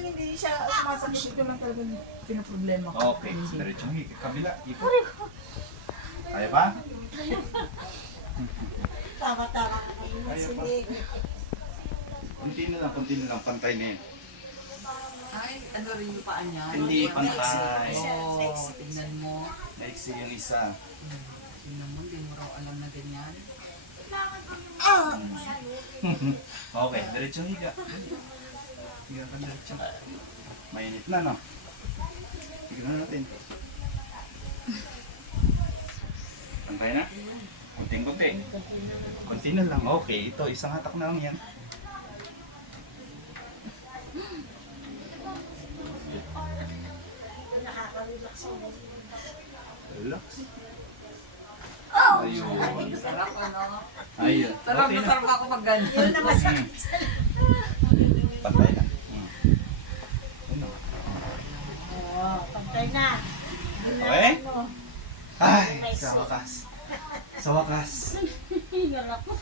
lang hindi siya sumasakit. Ito lang talaga pinaproblema ko. Okay, diretsong higit. Kabila, ikot. Kaya pa? Tama-tama. Kaya pa. Kunti na lang, pantay na yun. Ay, ano rin yung paa niya? Hindi, pantay. Oo, tingnan mo. Naiksi yung isa. Tingnan mo, hindi mo raw alam na ganyan. Okay, diretsong higa. Higa ka diretso. Mainit na, no? Tignan natin. Pantay na? Kunting-kunti. Kunti na lang. Okay, ito, isang hatak na lang yan. Relax. Ayun. Sarap ano? Ayun. Sarap Okay na na. sarap ako pag ganyan. Yun na masakit. Pantay na. Ano? Oo, pantay na. Okay? Ay, sa wakas. Sa wakas. Hingalak ko.